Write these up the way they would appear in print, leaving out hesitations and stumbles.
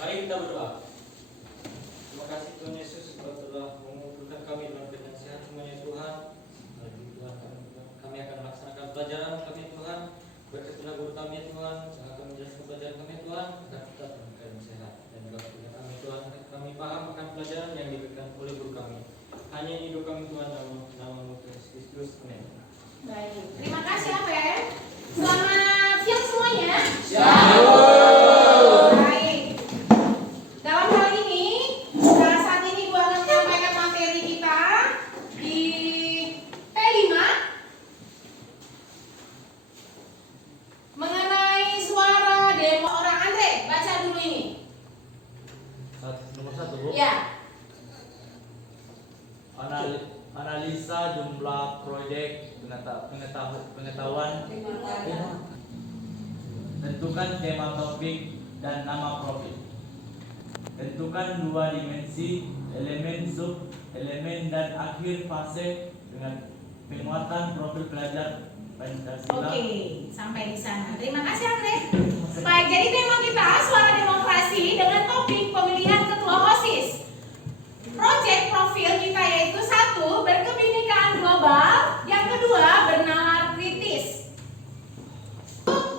Mari kita berdoa. Terima kasih Tuhan Yesus Engkau telah mengumpulkan kami dalam keadaan sehat semuanya Tuhan. Tuhan kami akan melaksanakan pelajaran kami Tuhan. Berkatilah guru kami Tuhan, yang akan menjelaskan pelajaran kami Tuhan, agar kita dalam keadaan sehat. Dan juga kami Tuhan, kami paham akan pelajaran yang diberikan oleh guru kami. Hanya ini doa kami Tuhan, nama Yesus Kristus. Amin. Baik, terima kasih Apen. Selamat siang semuanya. Baik. Dalam hal ini, saat ini gua akan menyampaikan materi kita di P5 mengenai suara demo orang. Andre, baca dulu ini. Nomor 1, Bu. Ya. Analisa jumlah proyek pengetahuan. Tentukan tema topik dan nama profil. Tentukan dua dimensi, elemen, sub elemen, dan akhir fase dengan penguatan profil pelajar Pancasila. Oke, sampai di sana. Terima kasih Andre. Baik, jadi tema kita suara demokrasi dengan topik pemilihan ketua OSIS. Proyek profil kita yaitu 1, berkebinekaan global, yang kedua bernalar kritis.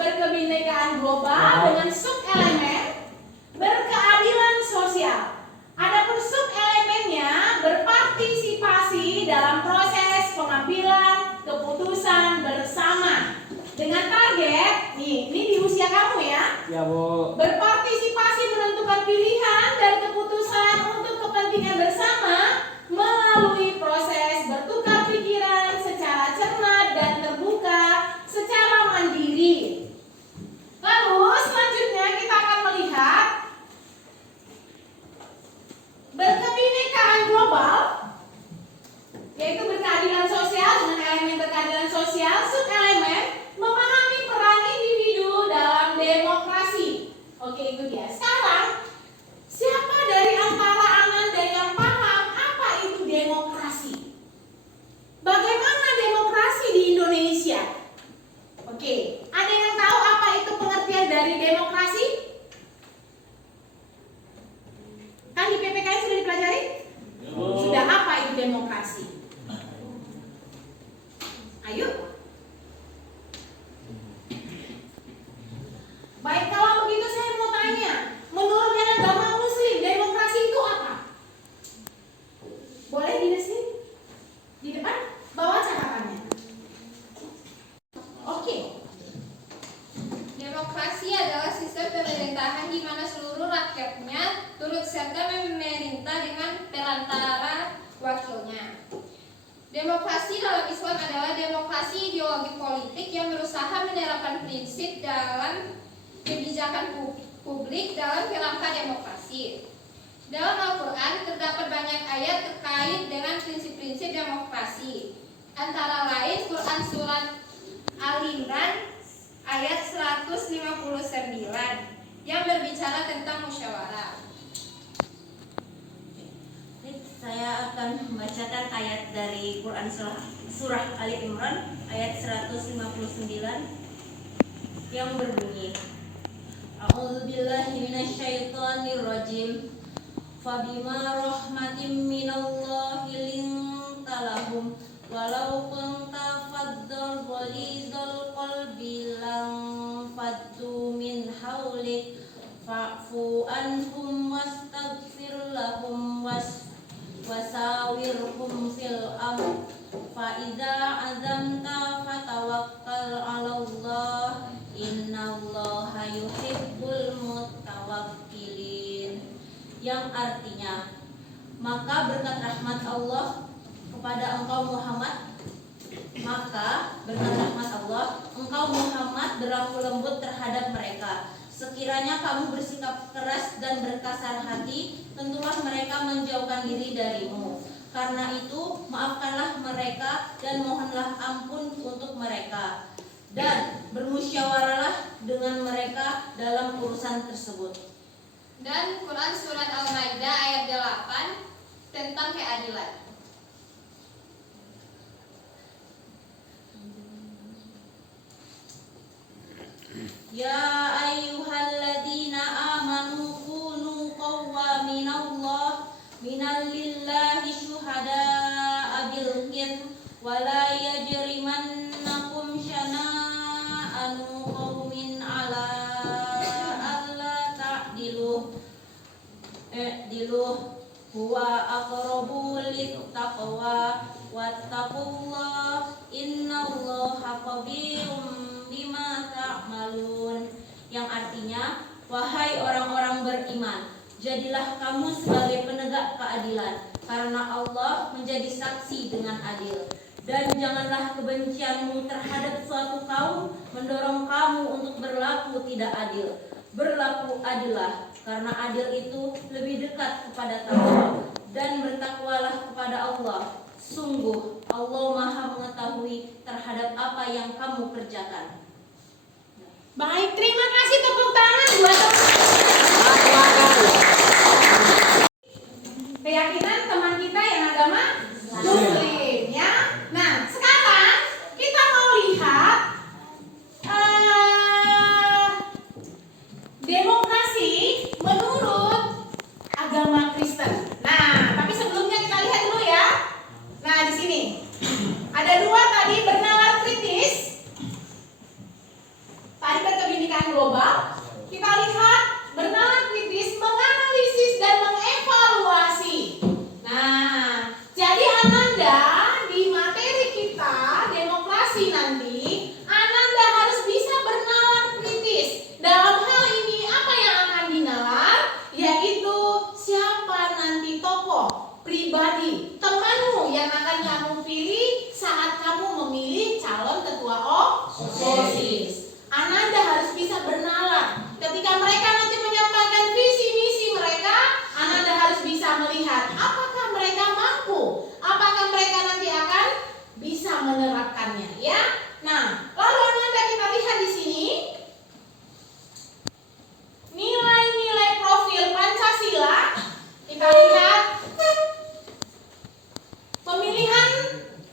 Berkebinekaan global dengan sub elemen berkeadilan sosial. Adapun sub elemennya berpartisipasi dalam proses pengambilan keputusan bersama dengan target ini di usia kamu ya. Ya Bu. Berpartisipasi menentukan pilihan dan keputusan untuk kepentingan bersama melalui proses bertukar pikiran secara cermat dan terbuka secara mandiri. Lalu selanjutnya kita akan melihat berkebinekaan global, yaitu berkeadilan sosial dengan elemen berkeadilan sosial, sub elemen memahami peran individu dalam demokrasi. Oke, itu dia. Sekarang siapa dari antara Ananda yang paham apa itu demokrasi? Bagaimana demokrasi di Indonesia? Oke, ada yang tahu apa itu pengertian dari demokrasi? Kan di PPKN sudah dipelajari? Sudah, apa itu demokrasi? Ayo. Baik, kalau begitu saya mau tanya, menurut yang agama Muslim, demokrasi itu apa? Boleh di sini? Di depan? Bawa catatannya. Oke. Demokrasi adalah sistem pemerintahan di mana seluruh rakyatnya turut serta memerintah dengan perantara wakilnya. Demokrasi dalam Islam adalah demokrasi ideologi politik yang berusaha menerapkan prinsip dalam kebijakan publik dalam kerangka demokrasi. Dalam Al-Quran terdapat banyak ayat terkait dengan prinsip-prinsip demokrasi. Antara lain Quran Surat Al-Imran ayat 159 yang berbicara tentang musyawarah. Saya akan membacakan ayat dari Quran surah Ali Imran ayat 159 yang berbunyi, A'udzubillahi minasyaitonirrajim. Fabima rahmatin minallahi linta lahum walau kunta faddal ghalidhal qalbi lang faddu min haulik fa'fu anhum wastaghfir lahum wasawirhum fil amr fa idza azamta fatawakkal 'alallah innallaha yuhibbul mutawakkilin, yang artinya, maka berkat rahmat Allah kepada engkau Muhammad, engkau Muhammad berlaku lembut terhadap mereka. Sekiranya kamu bersikap keras dan berkasar hati, tentulah mereka menjauhkan diri darimu. Karena itu, maafkanlah mereka dan mohonlah ampun untuk mereka. Dan bermusyawarahlah dengan mereka dalam urusan tersebut. Dan Quran Surat Al-Maidah ayat 8 tentang keadilan. Ya ayyuhalladzina amanu wala yajrimannakum syana'anu qaumin ala alla ta'dilu huwa aqrabu littaqwa wattaqullah innallaha khabirum bima ta'malun, yang artinya, wahai orang-orang beriman, jadilah kamu sebagai penegak keadilan, karena Allah menjadi saksi dengan adil. Dan janganlah kebencianmu terhadap suatu kaum mendorong kamu untuk berlaku tidak adil. Berlaku adillah, karena adil itu lebih dekat kepada takwa. Dan bertakwalah kepada Allah. Sungguh Allah Maha mengetahui terhadap apa yang kamu kerjakan. Baik, terima kasih, tepuk tangan buat keyakinan teman kita yang agama Muslim, ya. Nah, sekarang kita mau lihat demokrasi menurut agama Kristen. Nah, tapi sebelumnya kita lihat dulu ya. Nah, di sini ada dua tadi, bernalar kritis. Tadi kan kebinekaan global. Kita lihat bernalar kritis, menganalisis dan mengevaluasi. Nah, jadi Ananda di materi kita demokrasi nanti, Ananda harus bisa bernalar kritis. Dalam hal ini apa yang akan dinalar? Yaitu siapa nanti tokoh pribadi temanmu yang akan kamu pilih saat kamu memilih calon ketua OSIS. Ananda harus bisa bernalar. Ketika mereka nanti menyampaikan visi misi mereka, Ananda harus bisa melihat apakah mereka mampu, apakah mereka nanti akan bisa menerapkannya, ya. Nah, lalu Ananda kita lihat di sini nilai-nilai profil Pancasila. Kita lihat pemilihan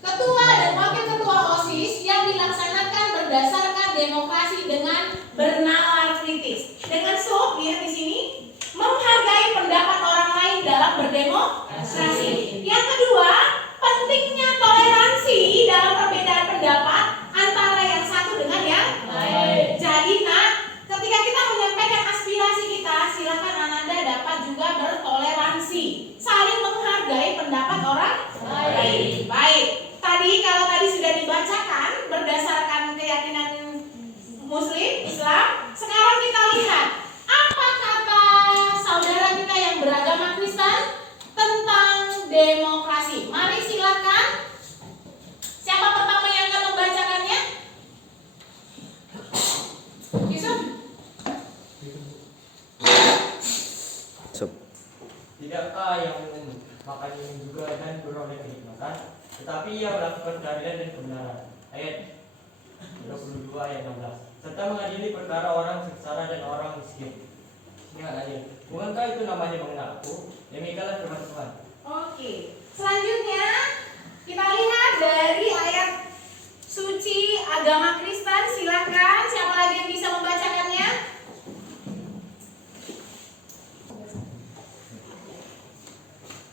ketua dan wakil ketua OSIS yang dilaksanakan berdasarkan demokrasi dengan bernalar kritis. Dengan slogan, lihat di sini, menghargai pendapat orang lain dalam berdemokrasi. Yang kedua, pentingnya toleransi dalam perbedaan pendapat antara yang satu dengan yang lain. Jadi, ketika kita menyampaikan aspirasi kita, silakan Ananda dapat juga bertoleransi, saling menghargai pendapat orang lain. Baik. Kalau tadi sudah dibacakan berdasarkan keyakinan Muslim, Islam, sekarang kita lihat apa kata saudara kita yang beragama Kristen tentang demokrasi. Mari silakan. Siapa pertama yang akan membacakannya? Yusuf? Tidakkah yang makan ini juga dan beroleh kenikmatan, tetapi ia melakukan keadilan dan kebenaran. Ayat 22 ayat 16. Serta mengadili perkara orang sengsara dan orang miskin. Dengan adil. Bukankah itu namanya mengenal aku? Demikianlah firman Tuhan. Oke. Selanjutnya kita lihat dari ayat suci agama Kristen. Silakan, siapa lagi yang bisa membacakannya?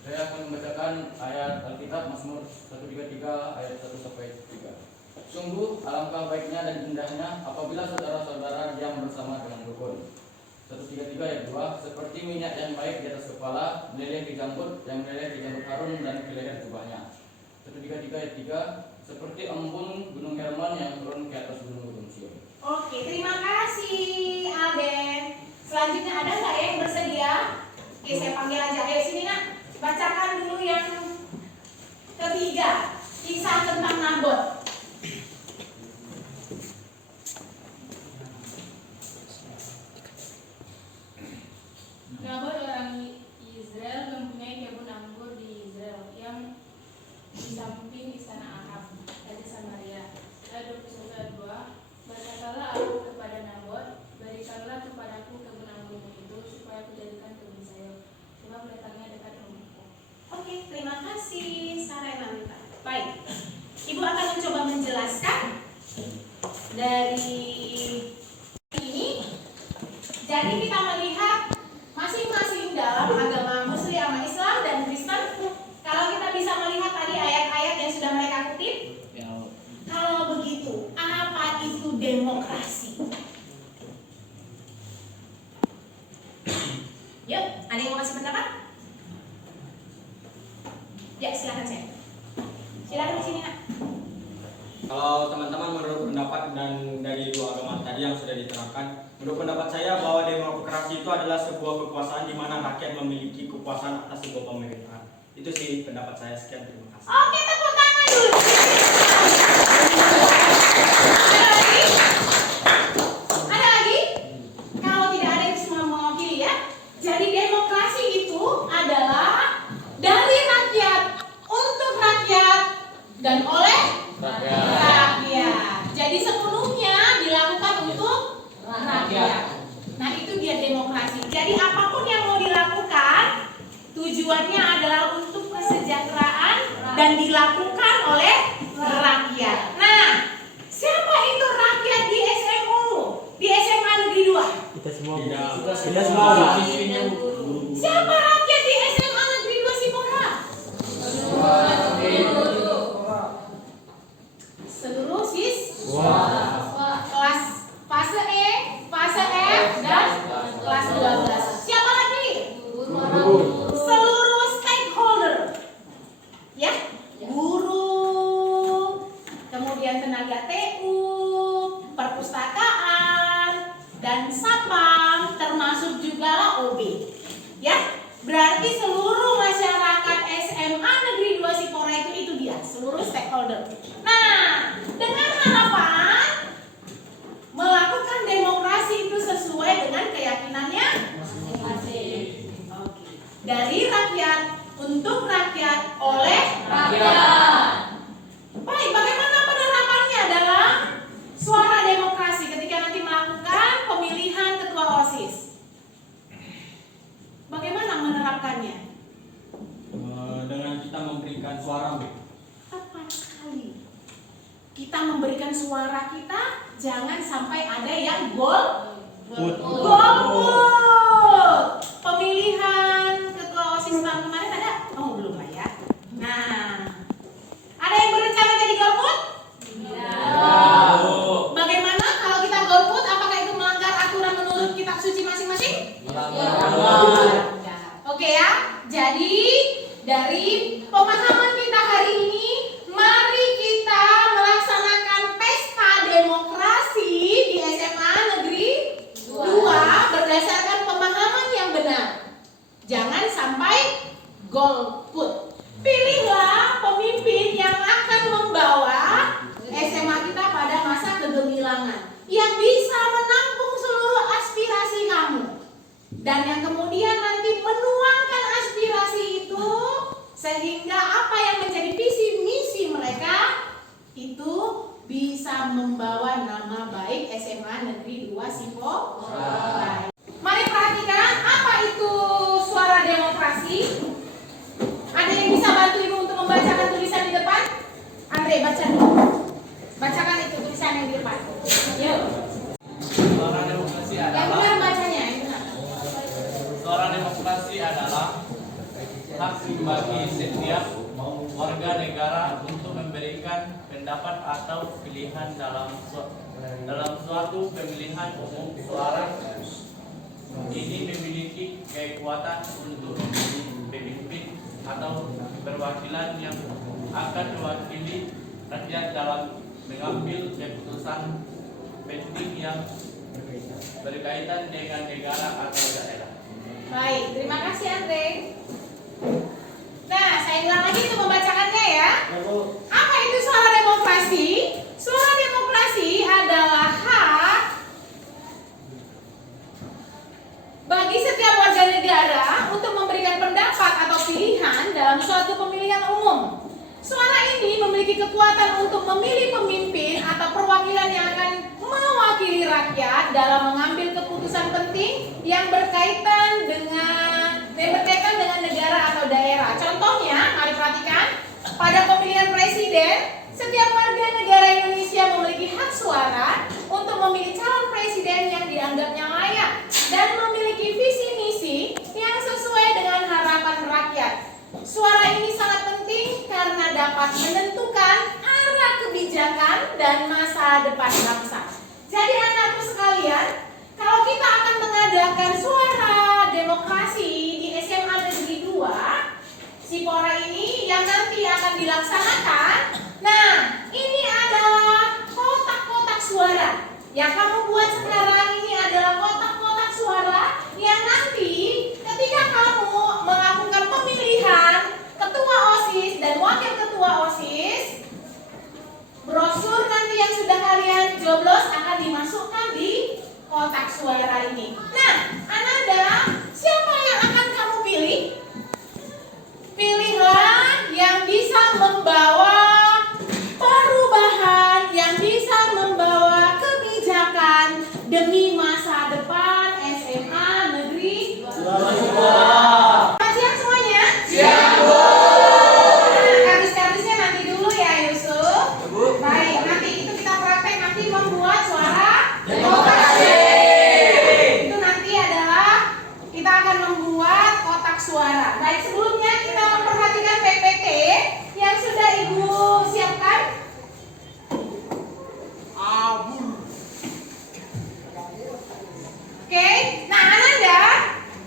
Saya akan membacakan ayat Alkitab Mazmur 133 ayat 1 sampai 3. Sungguh alangkah baiknya dan indahnya apabila saudara-saudara diam bersama dengan rukun. 133 ayat 2. Seperti minyak yang baik di atas kepala, meleleh di janggut, yang meleleh di janggut Harun dan di leher jubahnya. 133 ayat 3. Seperti embun gunung Hermon yang turun ke atas gunung-gunung Sion. Oke, terima kasih Alden. Selanjutnya ada nggak yang bersedia? Oke, saya panggil aja. Ayo sini nak. Bacakan dulu yang ketiga, kisah tentang Nabot. Nabot orang Israel mempunyai kebun anggur di Israel yang di samping istana Ahab, raja Samaria. Ayat 21 ayat 2. Berkatalah aku kepada Nabot, berikanlah kepadaku kebun anggurmu itu supaya aku jadikan kebun sayur, sebab letaknya dekat rumahku. Oke, terima kasih Sarenanta. Baik, Ibu akan mencoba menjelaskan dari ini. Jadi kita melihat masing-masing dalam agama Muslim, agama Islam dan Kristen. Kalau kita bisa melihat tadi ayat-ayat yang sudah mereka kutip, Kalau teman-teman menurut pendapat dan dari dua agama tadi yang sudah diterangkan, menurut pendapat saya bahwa demokrasi itu adalah sebuah kekuasaan di mana rakyat memiliki kekuasaan atas sebuah pemerintahan. Itu sih pendapat saya. Sekian, terima kasih. Oke, tepuk tangan dulu. Ada lagi? Ada lagi? Kalau tidak ada yang semua mewakili ya. Jadi demokrasi itu adalah dari rakyat, untuk rakyat, dan oleh rakyat. Jadi sepenuhnya dilakukan untuk rakyat. Nah, itu dia demokrasi. Jadi apapun yang mau dilakukan, tujuannya adalah untuk kesejahteraan dan dilakukan oleh rakyat. Nah, siapa itu rakyat di SMU? Di SMA Negeri 2? Kita semua. Kita semua. Siapa rakyat di SMA Negeri 2 Sipora? Seluruh siswa. Kelas fase E, fase F, dan kelas 12. Siapa lagi? Seluruh stakeholder. Ya, guru, kemudian tenaga TU, perpustakaan, dan Sapam, termasuk juga lah OB. Ya, berarti seluruh masyarakat SMA Negeri 2 Sipora itu dia, seluruh stakeholder. Nah, dengan harapan melakukan demokrasi itu sesuai dengan keyakinannya masing-masing. Oke. Dari rakyat, untuk rakyat, oleh rakyat. Baik, bagaimana penerapannya dalam suara demokrasi ketika nanti melakukan pemilihan ketua OSIS? Bagaimana menerapkannya? Dengan kita memberikan suara, Bu. Tepat sekali. Kita memberikan suara kita, jangan sampai ada yang golput. Pemilihan ketua OSIS tahun kemarin ada? Oh, belum lah ya. Nah, ada yang berencana jadi golput? Tidak. Bagaimana kalau kita golput? Apakah itu melanggar aturan menurut kitab suci masing-masing? Melanggar. Oke ya. Jadi dari pemahaman kita hari ini, mari kita melaksanakan pesta demokrasi di SMA Negeri 2 berdasarkan pemahaman yang benar. Jangan sampai golput. Pilihlah pemimpin yang akan membawa SMA kita pada masa kegemilangan, yang bisa menampung seluruh aspirasi kamu, dan yang kemudian nanti menuangkan aspirasi itu sehingga apa yang menjadi visi misi mereka itu bisa membawa nama baik SMA Negeri 2 Sipora. Mari perhatikan apa itu suara demokrasi. Ada yang bisa bantu Ibu untuk membacakan tulisan di depan? Andre, baca dulu. Bacakan itu tulisan yang di depan. Yuk. Suara demokrasi Yang adalah benar bacanya, yang benar. Suara demokrasi adalah hak bagi setiap warga negara untuk memberikan pendapat atau pilihan dalam suatu pemilihan umum. Suara ini memiliki kekuatan untuk memilih pemimpin atau perwakilan yang akan mewakili rakyat dalam mengambil keputusan penting yang berkaitan dengan negara atau daerah. Baik, terima kasih Andre. Nah, saya ulang lagi untuk membacakannya ya. Apa itu suara demokrasi? Suara demokrasi adalah hak bagi setiap warga negara untuk memberikan pendapat atau pilihan dalam suatu pemilihan umum. Suara ini memiliki kekuatan untuk memilih pemimpin atau perwakilan yang akan mewakili rakyat dalam mengambil keputusan penting yang berkaitan dengan negara atau daerah. Contohnya, mari perhatikan, pada pemilihan presiden, setiap warga negara Indonesia memiliki hak suara untuk memilih calon presiden yang dianggapnya layak dan memiliki visi misi yang sesuai dengan harapan rakyat. Suara ini sangat penting karena dapat menentukan arah kebijakan dan masa depan bangsa. Jadi anakku sekalian, kalau kita akan mengadakan suara demokrasi di SMA Negeri 2 Sipora ini yang nanti akan dilaksanakan, nah ini adalah yang sudah kalian coblos akan dimasukkan di kotak suara ini. Nah, Ananda, siapa yang akan kamu pilih? Pilihlah yang bisa membawa perubahan, yang bisa membawa kebijakan demi masa depan SMA Negeri 2. Siap semuanya? Siap, Bu. Kardus-kardusnya nanti dulu ya, Yusuf. Baik, nanti itu kita praktek nanti membuat suara demokrasi. Itu nanti adalah kita akan membuat kotak suara. Baik, sebelumnya kita memperhatikan PPT yang sudah Ibu siapkan. Oke, nah Ananda,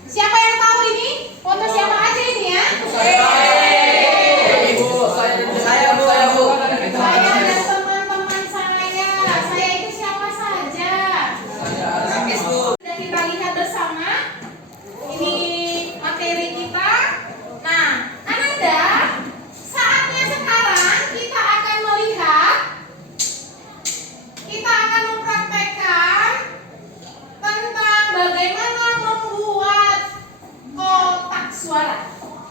siapa yang tahu ini? Foto siapa aja ini ya? Saya dan teman-teman saya. Saya itu siapa saja? Sudah kita lihat bersama. Ini materi kita. Nah, Ananda, saatnya sekarang kita akan melihat, kita akan mempraktekkan tentang bagaimana membuat kotak suara.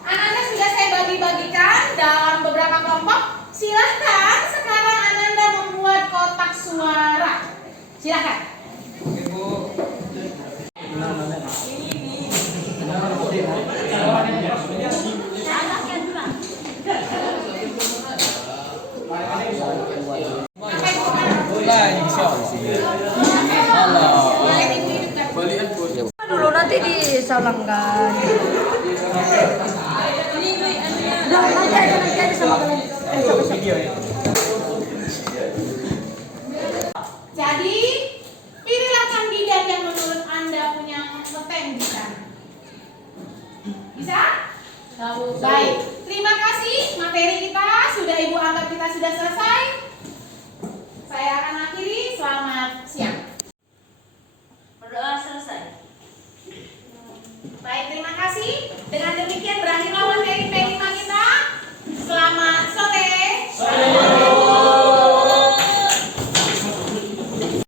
Ananda sudah saya bagi-bagikan dalam beberapa kelompok. Silahkan sekarang Ananda membuat kotak suara. Silahkan. Dulu nanti disalangkan. Nanti sama kalian. Jadi, pilihlah kandidat yang menurut Anda punya ngeteng di sana. Bisa? Baik. Terima kasih. Materi kita sudah Ibu anggap kita sudah selesai. Saya akan akhiri. Selamat siang. Berdoa selesai. Baik, terima kasih. Dengan